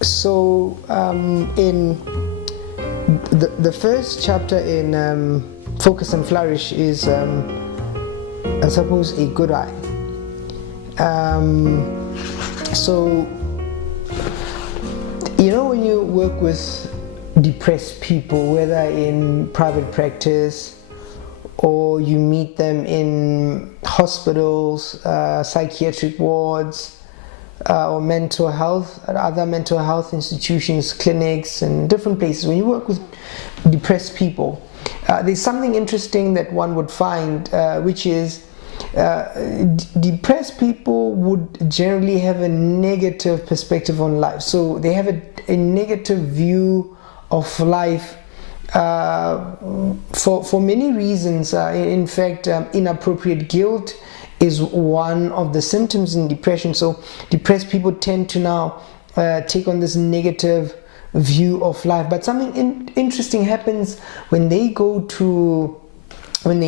So in the first chapter in Focus and Flourish is, I suppose, a good eye. So, when you work with depressed people, whether in private practice or you meet them in hospitals, psychiatric wards, or mental health, other mental health institutions, clinics, and different places. When you work with depressed people, there's something interesting that one would find, which is depressed people would generally have a negative perspective on life. So they have a negative view of life for many reasons. In fact, inappropriate guilt is one of the symptoms in depression. So depressed people tend to now take on this negative view of life. But something interesting happens when they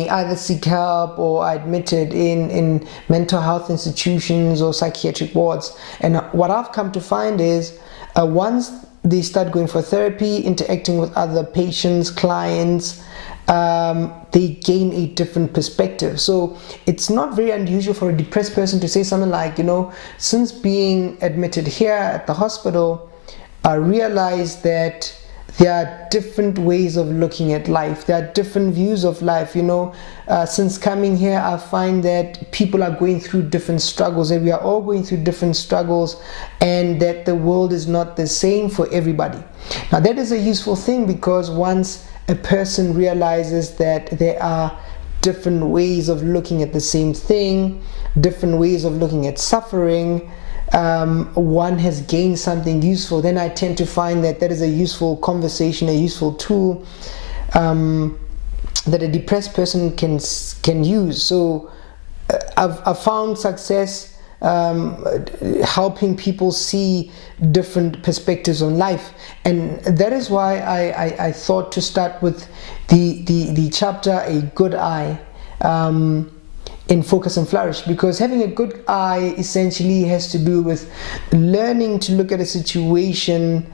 either seek help or are admitted in mental health institutions or psychiatric wards. And what I've come to find is once they start going for therapy, interacting with other patients, clients, they gain a different perspective. So it's not very unusual for a depressed person to say something like, since being admitted here at the hospital, I realized that there are different ways of looking at life. There are different views of life. Since coming here, I find that people are going through different struggles, and we are all going through different struggles, and that the world is not the same for everybody. Now, that is a useful thing, because once a person realizes that there are different ways of looking at the same thing, different ways of looking at suffering, one has gained something useful. Then I tend to find that is a useful conversation, a useful tool that a depressed person can use. So I've found success helping people see different perspectives on life, and that is why I thought to start with the chapter A Good Eye in Focus and Flourish, because having a good eye essentially has to do with learning to look at a situation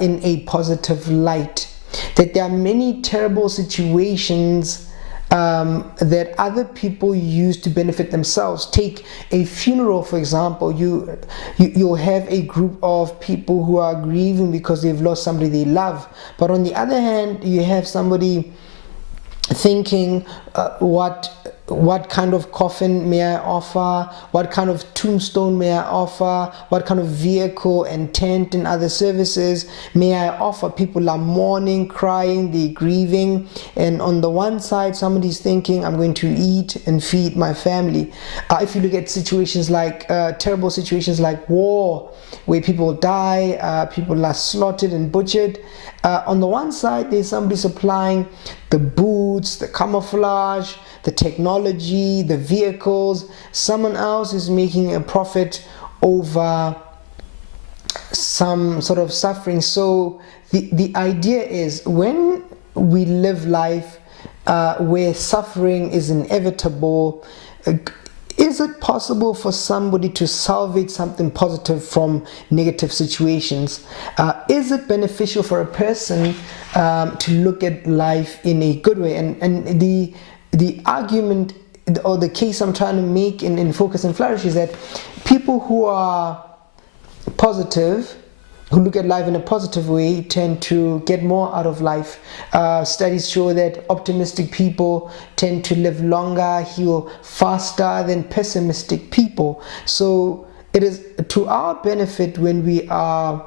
in a positive light. That there are many terrible situations that other people use to benefit themselves. Take a funeral, for example. You'll have a group of people who are grieving because they've lost somebody they love, but on the other hand, you have somebody thinking, what kind of coffin may I offer? What kind of tombstone may I offer? What kind of vehicle and tent and other services may I offer? People are mourning, crying, they're grieving. And on the one side, somebody's thinking, I'm going to eat and feed my family. If you look at situations like, terrible situations like war, where people die, people are slaughtered and butchered. On the one side, there's somebody supplying the boots, the camouflage, the technology, the vehicles. Someone else is making a profit over some sort of suffering. So the idea is, when we live life where suffering is inevitable, is it possible for somebody to salvage something positive from negative situations? Is it beneficial for a person to look at life in a good way? And the argument or the case I'm trying to make in Focus and Flourish is that people who are positive, who look at life in a positive way, tend to get more out of life. Studies show that optimistic people tend to live longer, heal faster than pessimistic people. So it is to our benefit when we are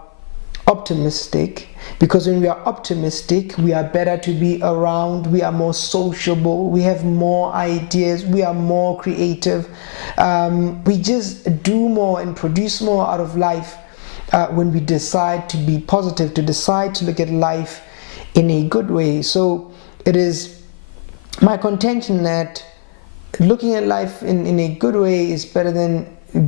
optimistic, because when we are optimistic, we are better to be around, we are more sociable, we have more ideas, we are more creative, we just do more and produce more out of life when we decide to be positive, to decide to look at life in a good way. So it is my contention that looking at life in a good way is better than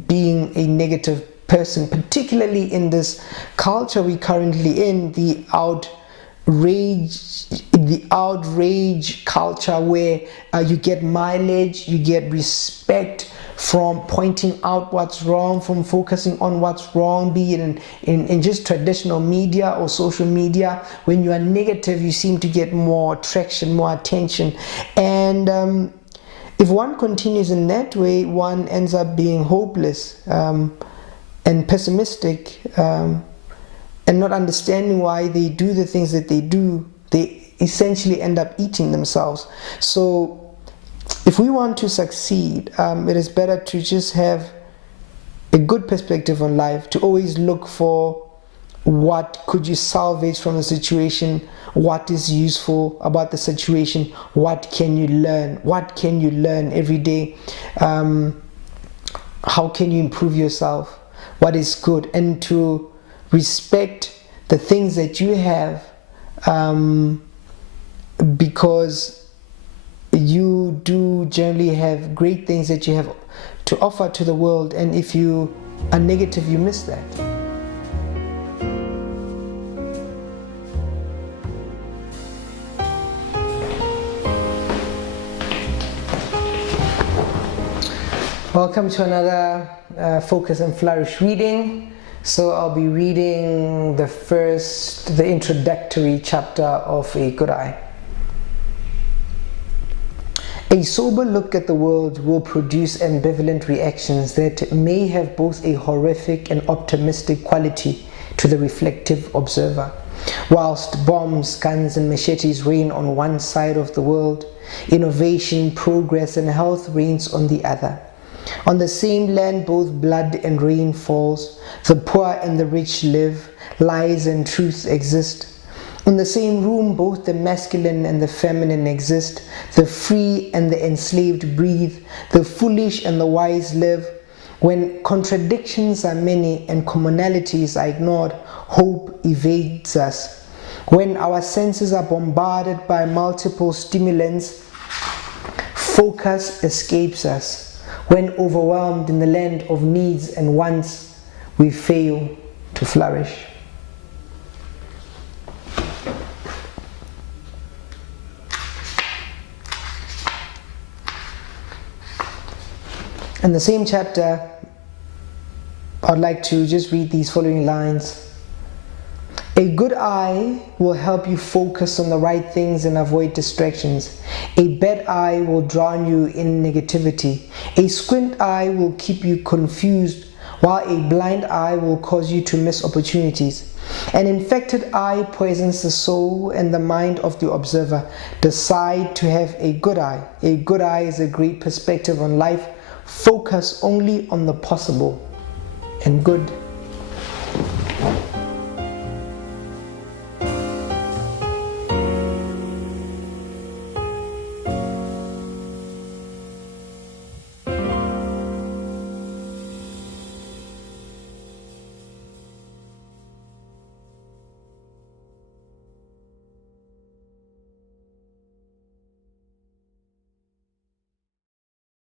being a negative person, particularly in this culture we're currently in, the outrage culture, where you get mileage, you get respect from pointing out what's wrong, from focusing on what's wrong, be it in just traditional media or social media. When you are negative, you seem to get more traction, more attention. And if one continues in that way, one ends up being hopeless and pessimistic, and not understanding why they do the things that they do. They essentially end up eating themselves. So if we want to succeed, it is better to just have a good perspective on life, to always look for what could you salvage from the situation, what is useful about the situation, what can you learn every day, how can you improve yourself, what is good, and to respect the things that you have, because you do generally have great things that you have to offer to the world, and if you are negative, you miss that. Welcome to another Focus and Flourish reading. So I'll be reading the introductory chapter of A Good Eye. A sober look at the world will produce ambivalent reactions that may have both a horrific and optimistic quality to the reflective observer. Whilst bombs, guns and machetes reign on one side of the world, innovation, progress and health reigns on the other. On the same land both blood and rain falls, the poor and the rich live, lies and truth exist. In the same room both the masculine and the feminine exist, the free and the enslaved breathe, the foolish and the wise live. When contradictions are many and commonalities are ignored, hope evades us. When our senses are bombarded by multiple stimulants, focus escapes us. When overwhelmed in the land of needs and wants, we fail to flourish. In the same chapter, I'd like to just read these following lines. A good eye will help you focus on the right things and avoid distractions. A bad eye will drown you in negativity. A squint eye will keep you confused, while a blind eye will cause you to miss opportunities. An infected eye poisons the soul and the mind of the observer. Decide to have a good eye. A good eye is a great perspective on life. Focus only on the possible and good.